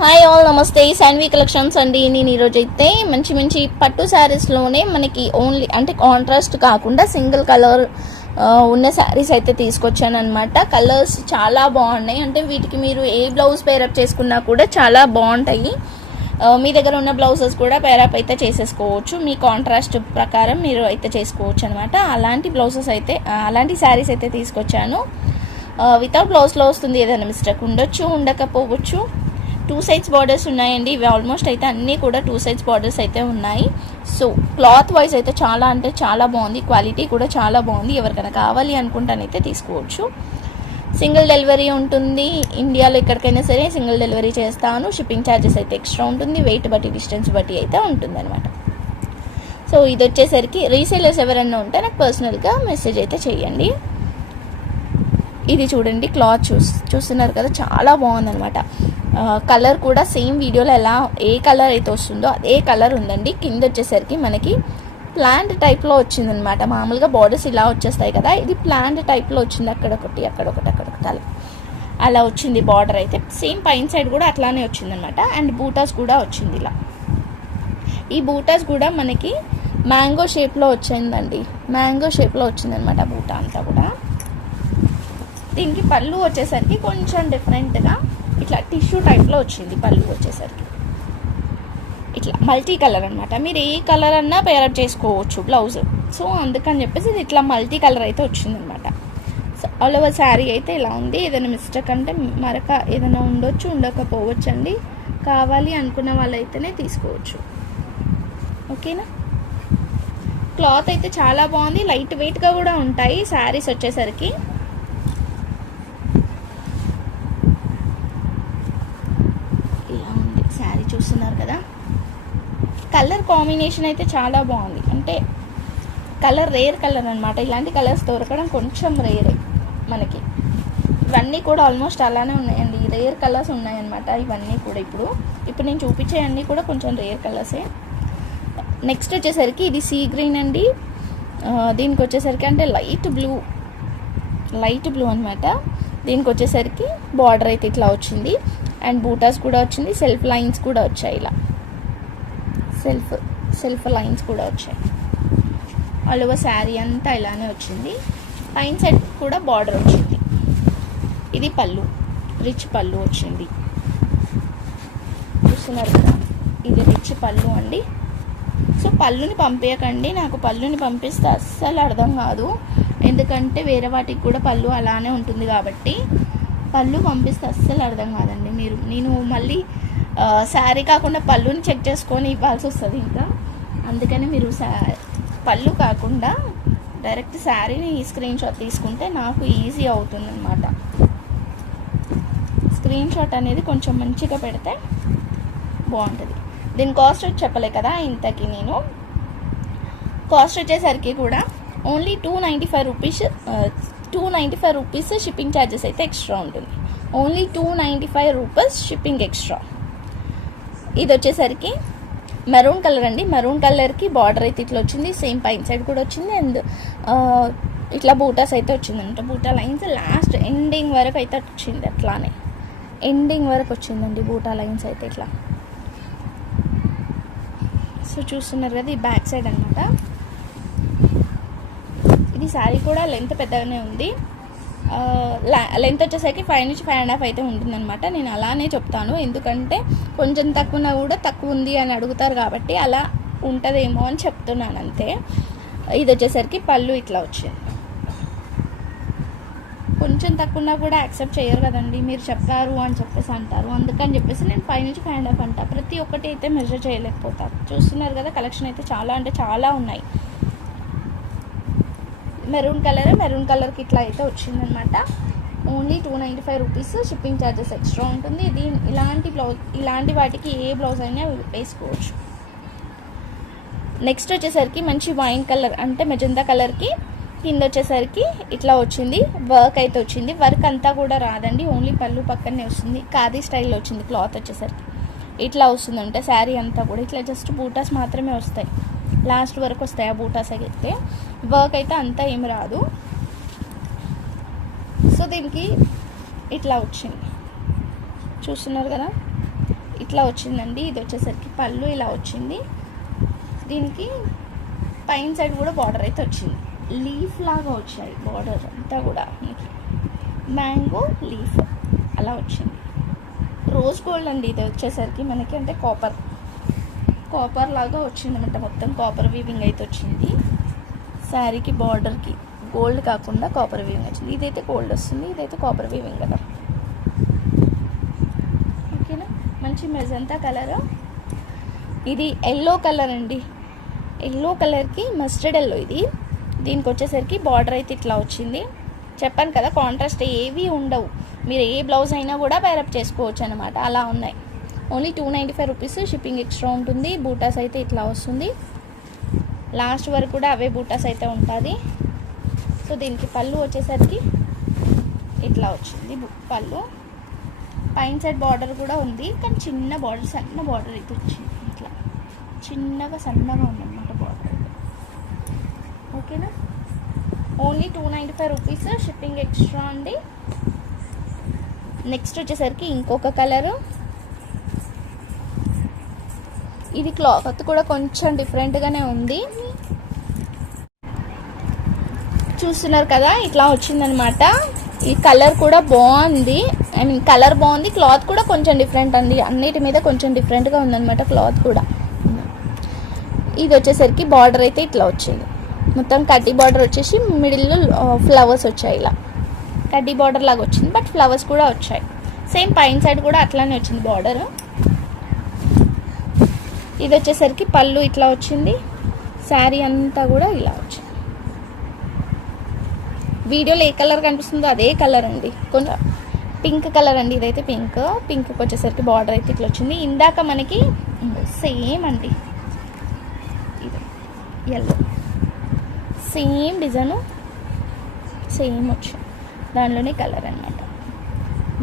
Hi all, నమస్తే. Shanvi collections అండి. నేను ఈరోజు అయితే మంచి మంచి పట్టు శారీస్లోనే మనకి ఓన్లీ అంటే కాంట్రాస్ట్ కాకుండా సింగిల్ కలర్ ఉన్న శారీస్ అయితే తీసుకొచ్చాను అనమాట. కలర్స్ చాలా బాగున్నాయి. అంటే వీటికి మీరు ఏ బ్లౌజ్ పేరప్ చేసుకున్నా కూడా చాలా బాగుంటాయి. మీ దగ్గర ఉన్న బ్లౌజెస్ కూడా పేరప్ అయితే చేసేసుకోవచ్చు. మీ కాంట్రాస్ట్ ప్రకారం మీరు అయితే చేసుకోవచ్చు అనమాట. అలాంటి బ్లౌజెస్ అయితే అలాంటి శారీస్ అయితే తీసుకొచ్చాను. వితౌట్ బ్లౌజ్లో వస్తుంది. ఏదైనా మిస్టేక్ ఉండొచ్చు, ఉండకపోవచ్చు. 2 సైడ్స్ బార్డర్స్ ఉన్నాయండి. ఇవి ఆల్మోస్ట్ అయితే అన్నీ కూడా 2 సైడ్స్ బార్డర్స్ అయితే ఉన్నాయి. సో క్లాత్ వైజ్ అయితే చాలా అంటే చాలా బాగుంది. క్వాలిటీ కూడా చాలా బాగుంది. ఎవరికైనా కావాలి అనుకుంటానైతే తీసుకోవచ్చు. సింగిల్ డెలివరీ ఉంటుంది. ఇండియాలో ఎక్కడికైనా సరే సింగిల్ డెలివరీ చేస్తాను. షిప్పింగ్ ఛార్జెస్ అయితే ఎక్స్ట్రా ఉంటుంది. వెయిట్ బట్టి, డిస్టెన్స్ బట్టి అయితే ఉంటుంది అనమాట. సో ఇది వచ్చేసరికి రీసేలర్స్ ఎవరైనా ఉంటే నాకు పర్సనల్గా మెసేజ్ అయితే చేయండి. ఇది చూడండి, క్లాత్ చూస్తున్నారు కదా, చాలా బాగుందనమాట. కలర్ కూడా సేమ్ వీడియోలో ఎలా ఏ కలర్ అయితే వస్తుందో అదే కలర్ ఉందండి. కింద వచ్చేసరికి మనకి ప్లాంట్ టైప్లో వచ్చిందనమాట. మామూలుగా బార్డర్స్ ఇలా వచ్చేస్తాయి కదా, ఇది ప్లాంట్ టైప్లో వచ్చింది. అక్కడొకటి అక్కడొకటి అలా వచ్చింది బార్డర్ అయితే. సేమ్ పైన సైడ్ కూడా అట్లానే వచ్చిందనమాట. అండ్ బూటాస్ కూడా వచ్చింది ఇలా. ఈ బూటాస్ కూడా మనకి మ్యాంగో షేప్లో వచ్చిందండి. మ్యాంగో షేప్లో వచ్చిందనమాట బూటా అంతా కూడా. దీనికి పళ్ళు వచ్చేసరికి కొంచెం డిఫరెంట్గా ఇట్లా టిష్యూ టైప్లో వచ్చింది. పళ్ళు వచ్చేసరికి ఇట్లా మల్టీ కలర్ అనమాట. మీరు ఏ కలర్ అన్నా పేరప్ చేసుకోవచ్చు బ్లౌజ్. సో అందుకని చెప్పేసి ఇది ఇట్లా మల్టీ కలర్ అయితే వచ్చిందనమాట. సో ఆల్ ఓవర్ శారీ అయితే ఇలా ఉంది. ఏదైనా మిస్టేక్ అంటే మరక ఏదైనా ఉండొచ్చు, ఉండకపోవచ్చు అండి. కావాలి అనుకున్న వాళ్ళైతేనే తీసుకోవచ్చు. ఓకేనా. క్లాత్ అయితే చాలా బాగుంది. లైట్ వెయిట్గా కూడా ఉంటాయి శారీస్ వచ్చేసరికి. చూస్తున్నారు కదా, కలర్ కాంబినేషన్ అయితే చాలా బాగుంది. అంటే కలర్ రేర్ కలర్ అనమాట. ఇలాంటి కలర్స్ దొరకడం కొంచెం రేరే మనకి. ఇవన్నీ కూడా ఆల్మోస్ట్ అలానే ఉన్నాయండి. రేర్ కలర్స్ ఉన్నాయన్నమాట ఇవన్నీ కూడా. ఇప్పుడు నేను చూపించే అన్నీ కూడా కొంచెం రేర్ కలర్సే. నెక్స్ట్ వచ్చేసరికి ఇది సీ గ్రీన్ అండి. దీనికి వచ్చేసరికి అంటే లైట్ బ్లూ అనమాట. దీనికి వచ్చేసరికి బార్డర్ అయితే ఇట్లా వచ్చింది. అండ్ బూటాస్ కూడా వచ్చింది. సెల్ఫ్ లైన్స్ కూడా వచ్చాయి. ఇలా సెల్ఫ్ లైన్స్ కూడా వచ్చాయి. ఆల్ ఓవర్ శారీ అంతా ఇలానే వచ్చింది. పైన సైడ్ కూడా బార్డర్ వచ్చింది. ఇది పళ్ళు, రిచ్ పళ్ళు వచ్చింది. చూస్తున్నారు కదా, ఇది రిచ్ పళ్ళు అండి. సో పళ్ళుని పంపించకండి. నాకు పళ్ళుని పంపిస్తే అస్సలు అర్థం కాదు. ఎందుకంటే వేరే వాటికి కూడా పళ్ళు అలానే ఉంటుంది కాబట్టి పళ్ళు పంపిస్తే అస్సలు అర్థం కాదండి. నేను మళ్ళీ శారీ కాకుండా పళ్ళుని చెక్ చేసుకొని ఇవ్వాల్సి వస్తుంది. ఇంకా అందుకని మీరు పళ్ళు కాకుండా డైరెక్ట్ శారీని స్క్రీన్ షాట్ తీసుకుంటే నాకు ఈజీ అవుతుంది అనమాట. స్క్రీన్ షాట్ అనేది కొంచెం మంచిగా పెడితే బాగుంటుంది. దీని కాస్ట్ వచ్చి చెప్పలే కదా ఇంతకి. నేను కాస్ట్ వచ్చేసరికి కూడా ఓన్లీ 295 రూపీస్ షిప్పింగ్ ఛార్జెస్ అయితే ఎక్స్ట్రా ఉంటుంది. Only 295 rupees shipping extra. ఇది వచ్చేసరికి మెరూన్ కలర్ అండి. మెరూన్ కలర్కి బార్డర్ అయితే ఇట్లా వచ్చింది. సేమ్ పైన సైడ్ కూడా వచ్చింది. అండ్ ఇట్లా బూటాస్ అయితే వచ్చిందంట. బూటా లైన్స్ లాస్ట్ ఎండింగ్ వరకు అయితే వచ్చింది. అట్లానే ఎండింగ్ వరకు వచ్చిందండి బూటా లైన్స్ అయితే ఇట్లా. సో చూస్తున్నారు కదా, ఈ బ్యాక్ సైడ్ అనమాట. ఇది శారీ కూడా లెంత్ పెద్దగానే ఉంది. లెంత్ వచ్చేసరికి 5 నుంచి 5.5 అయితే ఉంటుందన్నమాట. నేను అలానే చెప్తాను, ఎందుకంటే కొంచెం తక్కువ కూడా తక్కువ ఉంది అని అడుగుతారు కాబట్టి అలా ఉంటుందేమో అని చెప్తున్నాను అంతే. ఇది వచ్చేసరికి పళ్ళు ఇట్లా వచ్చింది. కొంచెం తక్కువ కూడా యాక్సెప్ట్ చేయరు కదండి. మీరు చెప్పారు అని చెప్పేసి అంటారు. అందుకని చెప్పేసి నేను 5 నుంచి 5.5 అంటా. ప్రతి ఒక్కటి అయితే మెజర్ చేయలేకపోతారు. చూస్తున్నారు కదా, కలెక్షన్ అయితే చాలా అంటే చాలా ఉన్నాయి. మెరూన్ కలర్కి ఇట్లా అయితే వచ్చిందనమాట. Only 295 rupees shipping charges extra ఉంటుంది. ఇలాంటి వాటికి ఏ బ్లౌజ్ అయినా వేసుకోవచ్చు. నెక్స్ట్ వచ్చేసరికి మంచి వైన్ కలర్ అంటే మెజంతా కలర్కి కింద వచ్చేసరికి ఇట్లా వచ్చింది. వర్క్ అయితే వచ్చింది. వర్క్ అంతా కూడా రాదండి, ఓన్లీ పళ్ళు పక్కనే వస్తుంది. ఖాదీ స్టైల్లో వచ్చింది. క్లాత్ వచ్చేసరికి ఇట్లా వస్తుంది. అంటే శారీ అంతా కూడా ఇట్లా జస్ట్ బూటాస్ మాత్రమే వస్తాయి. లాస్ట్ వరకు వస్తాయి ఆ బూటాస్ అయితే. వర్క్ అయితే అంతా ఏమి రాదు. సో దీనికి ఇట్లా వచ్చింది. చూస్తున్నారు కదా, ఇట్లా వచ్చిందండి. ఇది వచ్చేసరికి పళ్ళు ఇలా వచ్చింది. దీనికి పైన సైడ్ కూడా బార్డర్ అయితే వచ్చింది. లీఫ్ లాగా వచ్చాయి బార్డర్ అంతా కూడా. మనకి మ్యాంగో లీఫ్ అలా వచ్చింది. రోజ్ గోల్డ్ అండి ఇది వచ్చేసరికి మనకి, అంటే కాపర్ లాగా వచ్చిందన్నమాట. మొత్తం కాపర్ వీవింగ్ అయితే వచ్చింది. శారీకి బార్డర్కి గోల్డ్ కాకుండా కాపర్ వీవింగ్ వచ్చింది. ఇదైతే గోల్డ్ వస్తుంది, ఇదైతే కాపర్ వీవింగ్ కదా. ఓకేనా, మంచి మెజంతా కలర్. ఇది ఎల్లో కలర్ అండి. ఎల్లో కలర్కి మస్టర్డ్ ఎల్లో ఇది. దీనికి వచ్చేసరికి బార్డర్ అయితే ఇట్లా వచ్చింది. చెప్పాను కదా కాంట్రాస్ట్ ఏవి ఉండవు, మీరు ఏ బ్లౌజ్ అయినా కూడా పేరప్ చేసుకోవచ్చు అనమాట. అలా ఉన్నాయి. ఓన్లీ 295 రూపీస్, షిప్పింగ్ ఎక్స్ట్రా ఉంటుంది. బూటాస్ అయితే ఇట్లా వస్తుంది. లాస్ట్ వరకు కూడా అవే బూటాస్ అయితే ఉంటుంది. సో దీనికి పళ్ళు వచ్చేసరికి ఇట్లా వచ్చింది. పళ్ళు పైన సైడ్ బార్డర్ కూడా ఉంది, కానీ చిన్న బార్డర్, సన్న బార్డర్ అయితే వచ్చింది. ఇట్లా చిన్నగా సన్నగా ఉందన్నమాట బార్డర్. ఓకేనా, ఓన్లీ 295 రూపీస్, షిప్పింగ్ ఎక్స్ట్రా అండి. నెక్స్ట్ వచ్చేసరికి ఇంకొక కలరు. ఇది క్లాత్ కూడా కొంచెం డిఫరెంట్గానే ఉంది. చూస్తున్నారు కదా, ఇట్లా వచ్చిందనమాట. ఈ కలర్ కూడా బాగుంది. ఐ మీన్ కలర్ బాగుంది, క్లాత్ కూడా కొంచెం డిఫరెంట్ అండి. అన్నిటి మీద కొంచెం డిఫరెంట్గా ఉందన్నమాట క్లాత్ కూడా. ఇది వచ్చేసరికి బార్డర్ అయితే ఇట్లా వచ్చింది. మొత్తం కడ్డీ బార్డర్ వచ్చేసి మిడిల్లో ఫ్లవర్స్ వచ్చాయి. ఇలా కడ్డీ బార్డర్ లాగా వచ్చింది, బట్ ఫ్లవర్స్ కూడా వచ్చాయి. సేమ్ పైన సైడ్ కూడా అట్లానే వచ్చింది బార్డర్. ఇది వచ్చేసరికి పళ్ళు ఇట్లా వచ్చింది. శారీ అంతా కూడా ఇలా వచ్చింది. వీడియోలో ఏ కలర్ కనిపిస్తుందో అదే కలర్ అండి. కొంచెం పింక్ కలర్ అండి. ఇదైతే పింక్కి వచ్చేసరికి బార్డర్ అయితే ఇట్లా వచ్చింది. ఇందాక మనకి సేమ్ అండి, ఇది ఎల్లో సేమ్ డిజైను, సేమ్ వచ్చింది. దానిలోనే కలర్ అనమాట.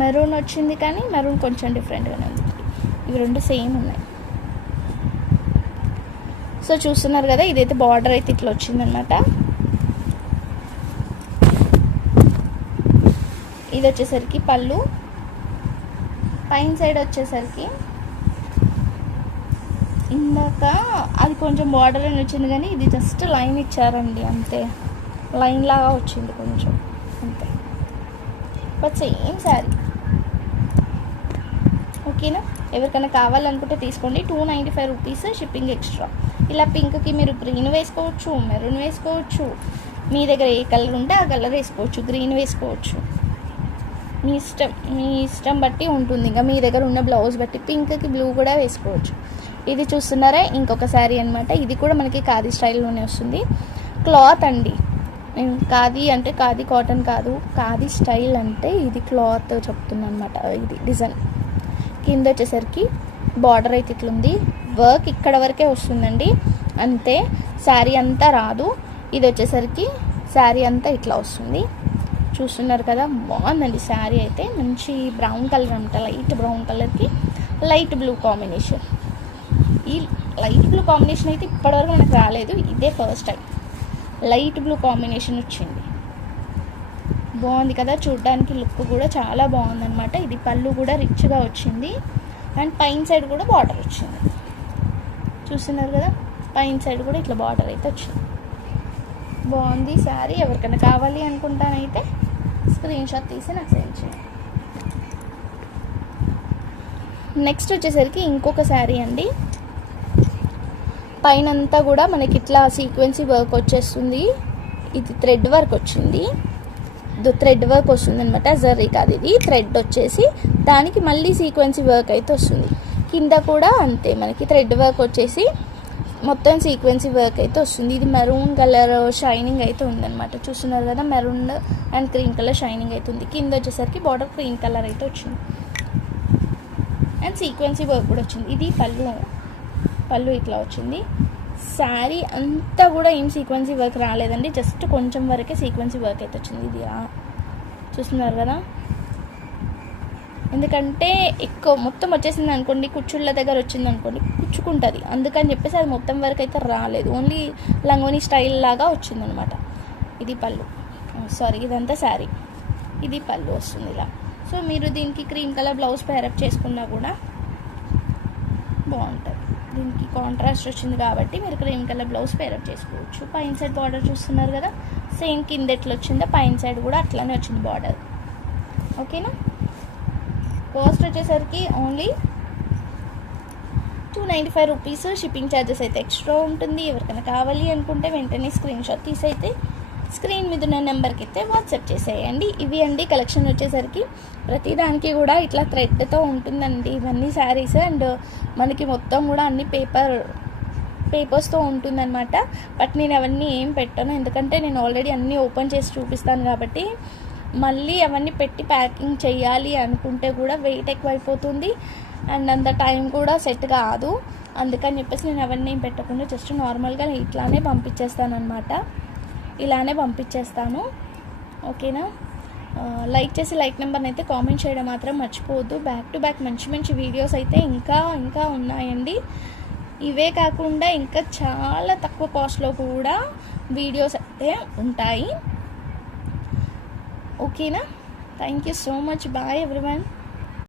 మెరూన్ వచ్చింది, కానీ మెరూన్ కొంచెం డిఫరెంట్గానే ఉంది. ఇవి రెండు సేమ్ ఉన్నాయి. సో చూస్తున్నారు కదా, ఇదైతే బార్డర్ అయితే ఇట్లా వచ్చిందనమాట. ఇది వచ్చేసరికి పళ్ళు. పైన సైడ్ వచ్చేసరికి ఇందాక అది కొంచెం బార్డర్ అని వచ్చింది, కానీ ఇది జస్ట్ లైన్ ఇచ్చారండి అంతే. లైన్ లాగా వచ్చింది కొంచెం అంతే, బట్ సేమ్ శారీ. ఓకేనా, ఎవరికైనా కావాలనుకుంటే తీసుకోండి. 295 రూపీస్, షిప్పింగ్ ఎక్స్ట్రా. ఇలా పింక్కి మీరు గ్రీన్ వేసుకోవచ్చు, మెరూన్ వేసుకోవచ్చు. మీ దగ్గర ఏ కలర్ ఉంటే ఆ కలర్ వేసుకోవచ్చు. గ్రీన్ వేసుకోవచ్చు, మీ ఇష్టం బట్టి ఉంటుంది. ఇంకా మీ దగ్గర ఉన్న బ్లౌజ్ బట్టి పింక్కి బ్లూ కూడా వేసుకోవచ్చు. ఇది చూస్తున్నారా, ఇంకొక శారీ అనమాట. ఇది కూడా మనకి ఖాదీ స్టైల్లోనే వస్తుంది. క్లాత్ అండి, ఖాదీ అంటే ఖాదీ కాటన్ కాదు, ఖాదీ స్టైల్ అంటే ఇది క్లాత్ చెప్తున్నాను అనమాట. ఇది డిజైన్ కింద వచ్చేసరికి బార్డర్ అయితే ఇట్లుంది. వర్క్ ఇక్కడ వరకే వస్తుందండి అంతే, శారీ అంతా రాదు. ఇది వచ్చేసరికి శారీ అంతా ఇట్లా వస్తుంది. చూస్తున్నారు కదా, బాగుందండి శారీ అయితే. మంచి బ్రౌన్ కలర్ అనమాట, లైట్ బ్రౌన్ కలర్కి లైట్ బ్లూ కాంబినేషన్. ఈ లైట్ బ్లూ కాంబినేషన్ అయితే ఇప్పటివరకు మనకు రాలేదు, ఇదే first time light blue combination వచ్చింది. బాగుంది కదా, చూడడానికి లుక్ కూడా చాలా బాగుందన్నమాట. ఇది పళ్ళు కూడా రిచ్గా వచ్చింది, అండ్ పైన సైడ్ కూడా బార్డర్ వచ్చింది. చూస్తున్నారు కదా, పైన సైడ్ కూడా ఇట్లా బార్డర్ అయితే వచ్చింది. బాగుంది శారీ. ఎవరికైనా కావాలి అనుకుంటానైతే స్క్రీన్ షాట్ తీసి నాకు సెండ్ చేయండి. నెక్స్ట్ వచ్చేసరికి ఇంకొక శారీ అండి. పైన అంతా కూడా మనకి ఇట్లా సీక్వెన్సీ వర్క్ వచ్చేస్తుంది. ఇది థ్రెడ్ వర్క్ వచ్చింది, థ్రెడ్ వర్క్ వస్తుంది అనమాట. జరీ కాదు, ఇది థ్రెడ్ వచ్చేసి దానికి మళ్ళీ సీక్వెన్సీ వర్క్ అయితే వస్తుంది. కింద కూడా అంతే, మనకి థ్రెడ్ వర్క్ వచ్చేసి మొత్తం సీక్వెన్సీ వర్క్ అయితే వస్తుంది. ఇది మెరూన్ కలర్ షైనింగ్ అయితే ఉందన్నమాట. చూస్తున్నారు కదా, maroon and cream colour shining అయితే ఉంది. కింద వచ్చేసరికి బార్డర్ క్రీమ్ కలర్ అయితే వచ్చింది, అండ్ సీక్వెన్సీ వర్క్ కూడా వచ్చింది. ఇది పళ్ళు ఇట్లా వచ్చింది. శారీ అంతా కూడా ఏం సీక్వెన్సీ వర్క్ రాలేదండి, జస్ట్ కొంచెం వరకే సీక్వెన్సీ వర్క్ అయితే వచ్చింది. ఇది చూస్తున్నారు కదా, ఎందుకంటే ఎక్కువ మొత్తం వచ్చేసింది అనుకోండి, కుచ్చుళ్ళ దగ్గర వచ్చింది అనుకోండి, కుచ్చుకుంటుంది. అందుకని చెప్పేసి అది మొత్తం వరకు అయితే రాలేదు, ఓన్లీ లంగోని స్టైల్ లాగా వచ్చిందనమాట. ఇది పళ్ళు, సారీ ఇదంతా శారీ, ఇది పళ్ళు వస్తుంది ఇలా. సో మీరు దీనికి క్రీమ్ కలర్ బ్లౌజ్ పేరప్ చేసుకున్నా కూడా బాగుంటుంది. దీనికి కాంట్రాస్ట్ వచ్చింది కాబట్టి మీరు క్రీమ్ కలర్ బ్లౌజ్ పేరప్ చేసుకోవచ్చు. పైన సైడ్ బార్డర్ చూస్తున్నారు కదా, సేమ్ కింద ఎట్లా వచ్చిందో పైన సైడ్ కూడా అట్లానే వచ్చింది బార్డర్. ఓకేనా. కాస్ట్ వచ్చేసరికి ఓన్లీ 295 రూపీస్. షిప్పింగ్ ఛార్జెస్ అయితే ఎక్స్ట్రా ఉంటుంది. ఎవరికైనా కావాలి అనుకుంటే వెంటనే స్క్రీన్ షాట్ తీసైతే స్క్రీన్ మీద ఉన్న నెంబర్కి అయితే వాట్సాప్ చేసేయండి. ఇవి అండి కలెక్షన్ వచ్చేసరికి. ప్రతిదానికి కూడా ఇట్లా థ్రెడ్తో ఉంటుందండి ఇవన్నీ శారీస్. అండ్ మనకి మొత్తం కూడా అన్ని పేపర్స్తో ఉంటుందన్నమాట. బట్ నేను అవన్నీ ఏం పెట్టాను, ఎందుకంటే నేను ఆల్రెడీ అన్నీ ఓపెన్ చేసి చూపిస్తాను కాబట్టి మళ్ళీ అవన్నీ పెట్టి ప్యాకింగ్ చేయాలి అనుకుంటే కూడా వెయిట్ ఎక్కువైపోతుంది అండ్ అంత టైం కూడా సెట్ కాదు. అందుకని చెప్పేసి నేను అవన్నీ ఏం పెట్టకుండా జస్ట్ నార్మల్గా ఇట్లానే పంపించేస్తాను అనమాట. ఇలానే పంపించేస్తాను. ఓకేనా. లైక్ చేసి లైక్ నెంబర్ని అయితే కామెంట్ చేయడం మాత్రం మర్చిపోవద్దు. బ్యాక్ టు బ్యాక్ మంచి మంచి వీడియోస్ అయితే ఇంకా ఉన్నాయండి. ఇవే కాకుండా ఇంకా చాలా తక్కువ కాస్ట్లో కూడా వీడియోస్ అయితే ఉంటాయి. ఓకేనా. Thank you so much. Bye everyone.